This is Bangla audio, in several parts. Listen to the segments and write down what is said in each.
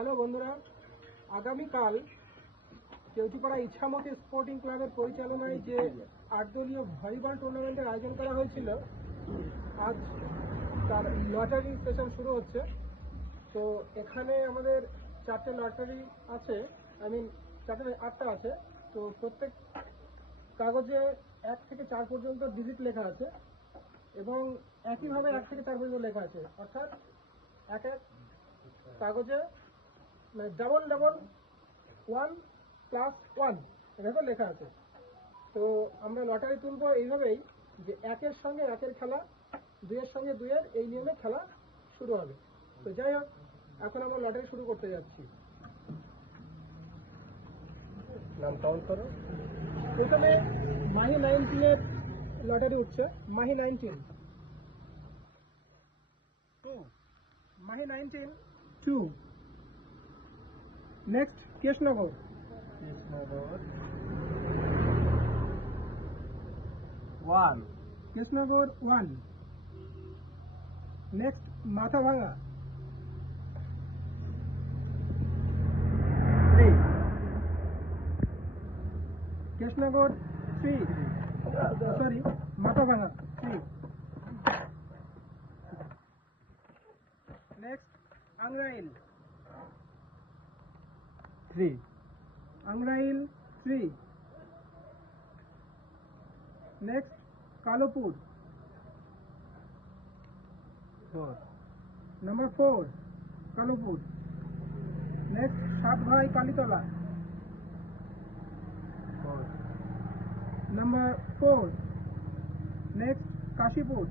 হ্যালো বন্ধুরা, আগামীকাল কেউটিপাড়া ইছামতি স্পোর্টিং ক্লাবের পরিচালনায় যে 8 দলীয় ভলিবল টুর্নামেন্টের আয়োজন করা হয়েছিল, আজ তার লটারি সেশন শুরু হচ্ছে। তো এখানে আমাদের 4টে লটারি আছে, আটটা আছে। তো প্রত্যেক কাগজে 1 থেকে 4 পর্যন্ত ডিজিট লেখা আছে এবং একইভাবে 1 থেকে 4 পর্যন্ত লেখা আছে, অর্থাৎ এক এক কাগজে ডাবল 1+1 এভাবে লেখা আছে। তো আমরা লটারি তুলবো এইভাবেই যে 1-এর সঙ্গে 1-এর খেলা, 2-এর সঙ্গে 2-এর, এই নিয়মে খেলা শুরু হবে। তো যাই হোক, এখন আমরা লটারি শুরু করতে যাচ্ছি। নাম কাউন্ট করো। প্রথমে মাহি 19-এর লটারি উঠছে। Mahi 19 2, Mahi 19 2। Next Krishnagar 1, Krishnagar 1। Next Mathabhanga 3, Krishnagar 3, sorry Mathabhanga 3। Next Angrail 3, Angrail 3। Next Kalopur 4, number 4, Kalopur. Next Satbhai Kalitala 4, number 4। Next Kashipur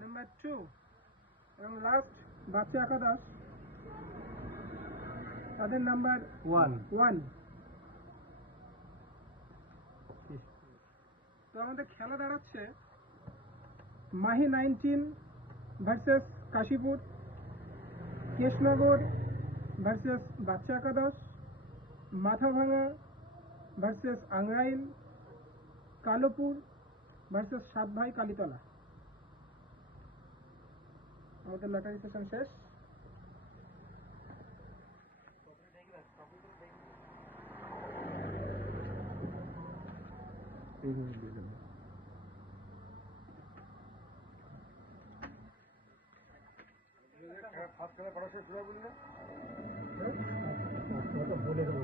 number 2। এবং লাস্ট বাচ্চা একাদশ, তাদের নাম্বার 1। তো আমাদের খেলা দাঁড়াচ্ছে মাহি 19 ভার্সেস কাশীপুর, কৃষ্ণগর ভার্সেস বাচ্চা একাদশ, মাথাভাঙা ভার্সেস আংরাইল, কালোপুর ভার্সেস সাতভাই কালীতলা। আমাদের লটারি সেশন শেষ। বলে দেবো